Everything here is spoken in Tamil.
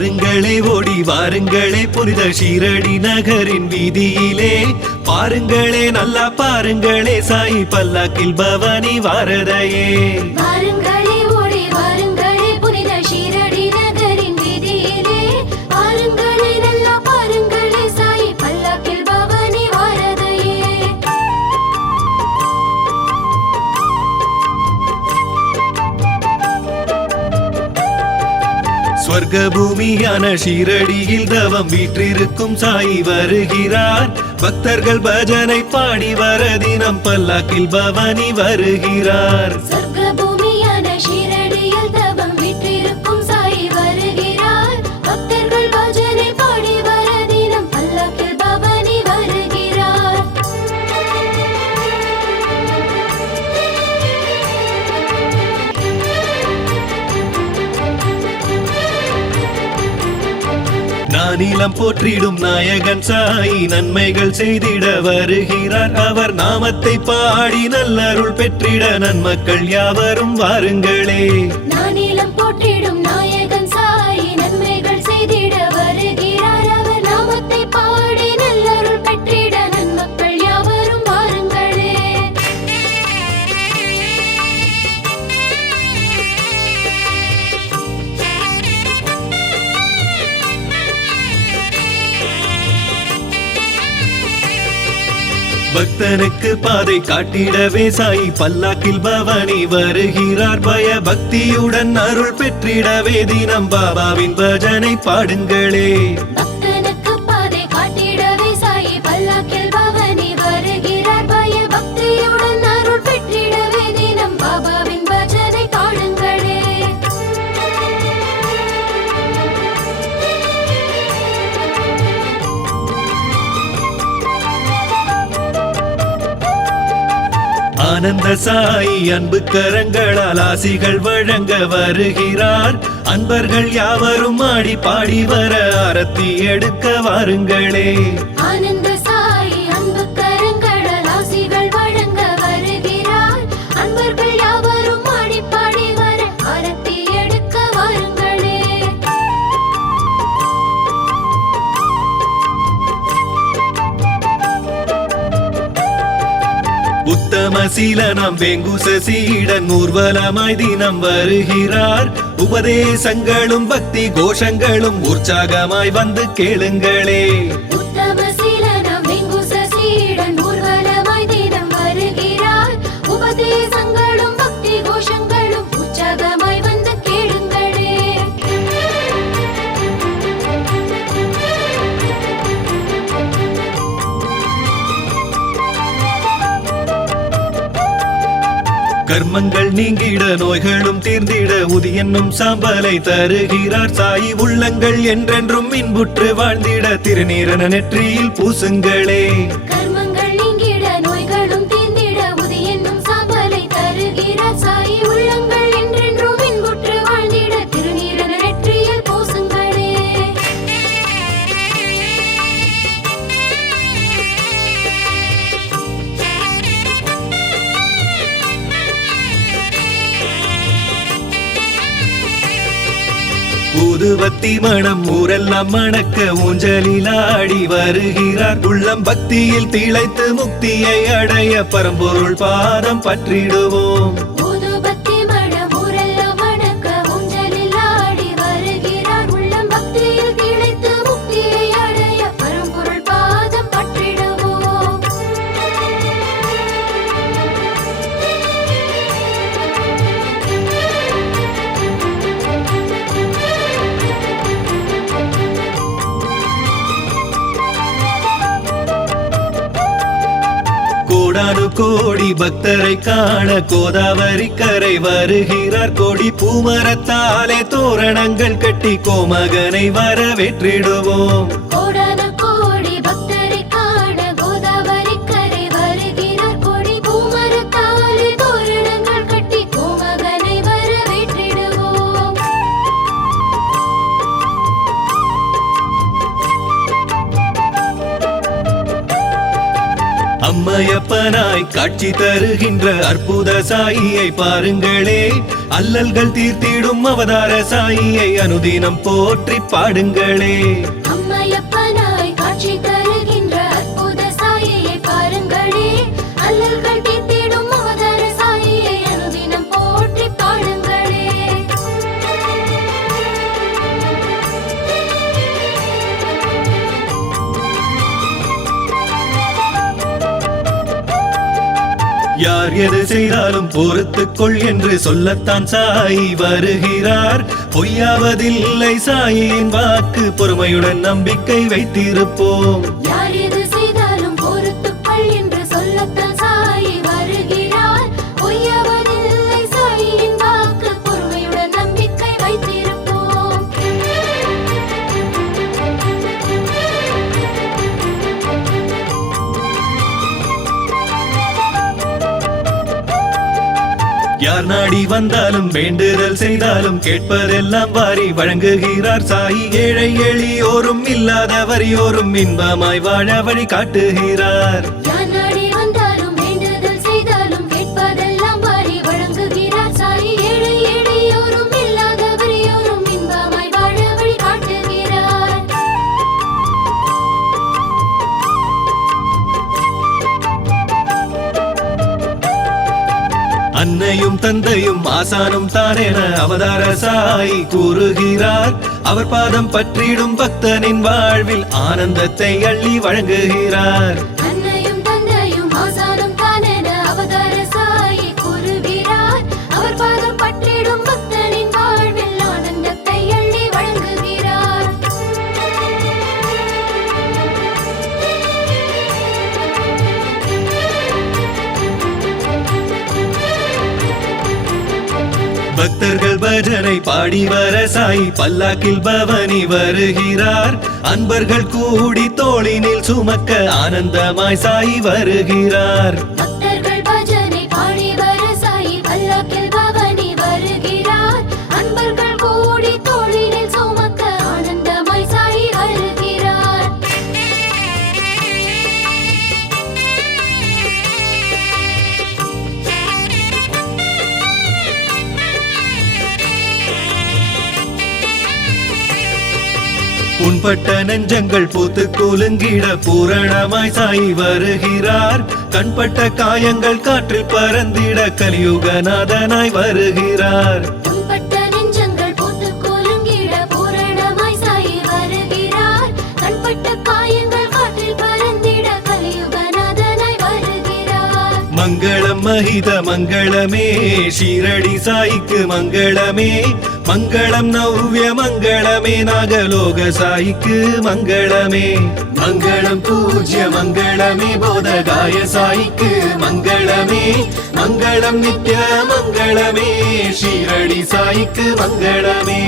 வாருங்களே ஓடி வாருங்களே புனித ஷீரடி நகரின் வீதியிலே பாருங்களே நல்லா பாருங்களே சாயி பல்லாக்கில் பவனி வாரதையே வாருங்களே ஓடி வாருங்களே புனித ஷீரடி நகரின் வீதியிலே பாருங்களே நல்லா பாருங்களே சாயி பல்லாக்கில் பவனி வாரதையே ஸ்வர்க பூமியான ஷீரடியில் தவம் வீற்றிருக்கும் சாயி வருகிறார் பக்தர்கள் பஜனை பாடி வர தினம் பல்லாக்கில் பவனி வருகிறார் சொர்க்க பூமியான ஷீரடியில் தவம் வீற்றிருக்கும் சாயி வருகிறார் பக்தர்கள் பஜனை பாடி வர தினம் பல்லாக்கில் பவனி வருகிறார் நானிலம் போற்றிடும் நாயகன் சாயி நன்மைகள் செய்திட வருகிறார் அவர் நாமத்தை பாடி நல்லருள் பெற்றிட நன்மக்கள் யாவரும் வாருங்களே நானிலம் போற்றிடும் நாயகன் சாயி நன்மைகள் செய்திட வருகிறார் அவர் நாமத்தை பாடி நல்லருள் பெற்றிட நன்மக்கள் யாவரும் வாருங்களே பக்தனுக்கு பாதை காட்டிடவே சாயி பல்லாக்கில் பவனி வருகிறார் பய பக்தியுடன் அருள் பெற்றிடவே தினம் பாபாவின் பஜனை பாடுங்களே பக்தனுக்கு பாதை காட்டிடவே சாயி பல்லாக்கில் பவனி வருகிறார் பய பக்தியுடன் அருள் பெற்றிடவே தினம் பாபாவின் பஜனை பாடுங்களே ஆனந்த சாயி அன்பு கரங்களால் ஆசிகள் வழங்க வருகிறார் அன்பர்கள் யாவரும் ஆடி பாடி வர ஆரத்தி எடுக்க வாருங்களே ஆனந்த சாயி அன்பு கரங்களால் ஆசிகள் வழங்க வருகிறார் அன்பர்கள் யாவரும் ஆடி பாடி வர ஆரத்தி எடுக்க வாருங்களே உத்தம சீலனம் வெங்குச சீடன் ஊர்வலமாய் தினம் வருகிறார் உபதேசங்களும் பக்தி கோஷங்களும் உற்சாகமாய் வந்து கேளுங்களே உத்தம சீலனம் வெங்குச சீடன் ஊர்வலமாய் தினம் வருகிறார் உபதேசங்களும் பக்தி கோஷங்களும் உற்சாகமாய் வந்து கேளுங்களே கர்மங்கள் நீங்கிட நோய்களும் தீர்ந்திட உதியன்னும் சாம்பலை தருகிறார் சாயி உள்ளங்கள் என்றென்றும் இன்புற்று வாழ்ந்திட திருநீரன நெற்றியில் பூசுங்களே கர்மங்கள் நீங்கிட நோய்களும் தீர்ந்திட உதி என்னும் சாம்பலை தருகிறார் சாயி உள்ளங்கள் என்றென்றும் இன்புற்று வாழ்ந்திட திருநீரன நெற்றியில் பூசுங்களே ஊதுவத்தி மனம் ஊரெல்லாம் மணக்க ஊஞ்சலில் ஆடி வருகிறார் உள்ளம் பக்தியில் திளைத்து முக்தியை அடைய பரம்பொருள் பாதம் பற்றிடுவோம் ஊதுபத்தி மடம் ஊரெல்லாம் வணக்க ஊஞ்சலில் ஆடி வருகிறார் உள்ளம் பக்தியில் திளைத்து முக்தியை அடைய பரம்பொருள் பாதம் பற்றிடுவோம் கோடானு கோடி பக்தரை காண கோதாவரி கரை வருகிறார் கோடி பூமரத்தாலே தோரணங்கள் கட்டி கோமகனை வரவேற்றிடுவோம் கோடான கோடி பக்தரை காண கோதாவரி கரை வருகிறார் கோடி பூமரத்தாலே தோரணங்கள் கட்டி கோமகனை வரவேற்றிடுவோம் அம்மா அம்மையப்பனாய் காட்சி தருகின்ற அற்புத சாயியை பாருங்களே, அல்லல்கள் தீர்த்திடும் அவதார சாயியை அனுதினம் போற்றி பாடுங்களே. அம்மையப்பனாய் காட்சி தருகின்ற அற்புத சாயியை பாருங்களே, அல்லல்கள் தீர்த்திடும் அவதார சாயியை அனுதினம் போற்றி பாடுங்களே. யார் எது செய்தாலும் பொறுத்துக்கொள் என்று சொல்லத்தான் சாயி வருகிறார். பொய்யாவதில்லை சாயியின் வாக்கு, பொறுமையுடன் நம்பிக்கை வைத்திருப்போம். யார் எது செய்தாலும் பொறுத்துக்கொள் என்று சொல்லத்தான் சாயி வருகிறார். பொய்யாவதில்லை சாயியின் வாக்கு, பொறுமையுடன் நம்பிக்கை வைத்திருப்போம். யார் நாடி வந்தாலும் வேண்டுதல் செய்தாலும் கேட்பதெல்லாம் வாரி வழங்குகிறார் சாயி. ஏழை எளியோரும் இல்லாதவரியோரும் இன்பமாய் வாழ வழி காட்டுகிறார். யார் நாடி வந்தாலும் வேண்டுதல் செய்தாலும் கேட்பதெல்லாம் வாரி வழங்குகிறார் சாயி. ஏழை எளியோரும் இல்லாதவரியோரும் இன்பமாய் வாழ வழி காட்டுகிறார். அன்னையும் தந்தையும் ஆசானும் தானென அவதார சாயி கூறுகிறார். அவர் பாதம் பற்றிடும் பக்தனின் வாழ்வில் ஆனந்தத்தை அள்ளி வழங்குகிறார். அன்னையும் தந்தையும் ஆசானும் தானென அவதார சாயி கூறுகிறார். அவர் பாதம் பற்றிடும் பக்தனின் வாழ்வில் ஆனந்தத்தை அள்ளி வழங்குகிறார். பக்தர்கள் பஜனை பாடி வர சாயி பல்லாக்கில் பவனி வருகிறார். அன்பர்கள் கூடி தோளினில் சுமக்க ஆனந்தமாய் சாயி வருகிறார். பக்தர்கள் பஜனை பாடி வர சாயி பல்லாக்கில் பவனி வருகிறார். அன்பர்கள் கூடி தோளினில் சுமக்க ஆனந்தமாய் சாயி வருகிறார். புண்பட்ட நெஞ்சங்கள் பூத்து குலுங்கிட பூரணமாய் சாயி வருகிறார். கண்பட்ட காயங்கள் காற்றில் பறந்திட கலியுகநாதனாய் வருகிறார். புண்பட்ட நெஞ்சங்கள் பூத்து குலுங்கிட பூரணமாய் சாயி வருகிறார். கண்பட்ட காயங்கள் காற்றில் பறந்திட கலியுகநாதனாய் வருகிறார். மங்களம் மகித மங்களமே, ஷீரடி சாயிக்கு மங்களமே. மங்களம் நவ்ய மங்களமே, நாகலோக சாயிக்கு மங்களமே. மங்களம் பூஜ்ய மங்களமே, போதகாய சாயிக்கு மங்களமே. மங்களம் நித்ய மங்களமே, ஷீரடி சாயிக்கு மங்களமே.